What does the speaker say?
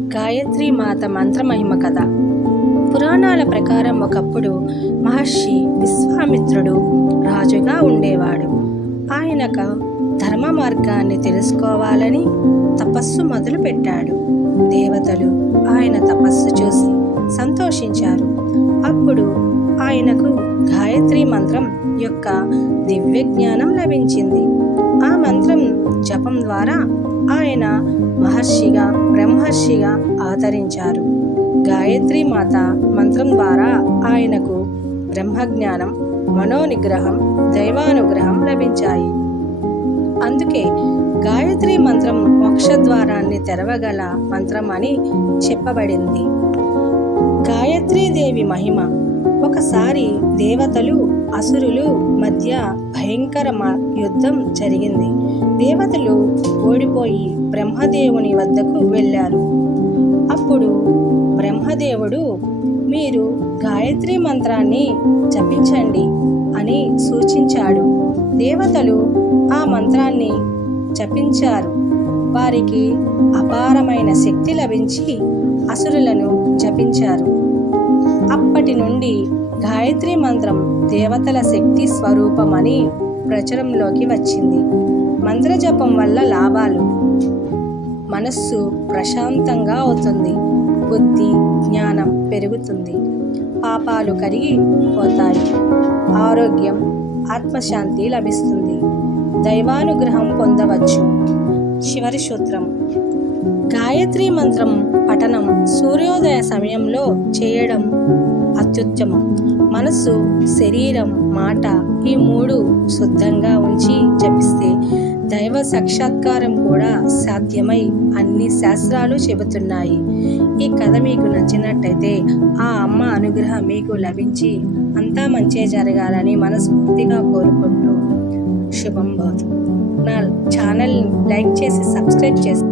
గాయత్రి మాత మంత్రమహిమ కథ. పురాణాల ప్రకారం ఒకప్పుడు మహర్షి విశ్వామిత్రుడు రాజుగా ఉండేవాడు. ఆయనకు ధర్మ మార్గాన్ని తెలుసుకోవాలని తపస్సు మొదలుపెట్టాడు దేవతలు ఆయన తపస్సు చూసి సంతోషించారు. అప్పుడు ఆయనకు గాయత్రి మంత్రం యొక్క దివ్య జ్ఞానం లభించింది. ఆ మంత్రం శాపం ద్వారా ఆయన మహర్షిగా బ్రహ్మర్షిగా ఆదరించారు. గాయత్రి మాత మంత్రం ద్వారా ఆయనకు బ్రహ్మజ్ఞానం మనోనిగ్రహం దైవానుగ్రహం లభించాయి. అందుకే గాయత్రి మంత్రం మోక్షద్వారాన్ని తెరవగల మంత్రం అని చెప్పబడింది. గాయత్రీదేవి మహిమ. ఒకసారి దేవతలు అసురులు మధ్య భయంకర మ- యుద్ధం జరిగింది. దేవతలు ఓడిపోయి బ్రహ్మదేవుని వద్దకు వెళ్ళారు. అప్పుడు బ్రహ్మదేవుడు మీరు గాయత్రి మంత్రాన్ని జపించండి అని సూచించాడు. దేవతలు ఆ మంత్రాన్ని జపించారు. వారికి అపారమైన శక్తి లభించి అసురులను జపించారు. అప్పటి నుండి గాయత్రి మంత్రం దేవతల శక్తి స్వరూపమని ప్రచురంలోకి వచ్చింది. మంత్రజపం వల్ల లాభాలు. మనస్సు ప్రశాంతంగా అవుతుంది. బుద్ధి జ్ఞానం పెరుగుతుంది. పాపాలు కరిగి పోతాయి. ఆరోగ్యం ఆత్మశాంతి లభిస్తుంది. దైవానుగ్రహం పొందవచ్చు. చివరి సూత్రం. గాయత్రి మంత్రం పఠనం సూర్యోదయ సమయంలో చేయడం అత్యుత్తమం. మనసు శరీరం మాట ఈ మూడు శుద్ధంగా ఉంచి జపిస్తే దైవ సాక్షాత్కారం కూడా సాధ్యమై అన్ని శాస్త్రాలు చెబుతున్నాయి. ఈ కథ మీకు నచ్చినట్టయితే ఆ అమ్మ అనుగ్రహం మీకు లభించి అంతా మంచే జరగాలని మనస్ఫూర్తిగా కోరుకుంటూ శుభం భవతు. నా ఛానల్ లైక్ చేసి సబ్స్క్రైబ్ చేసి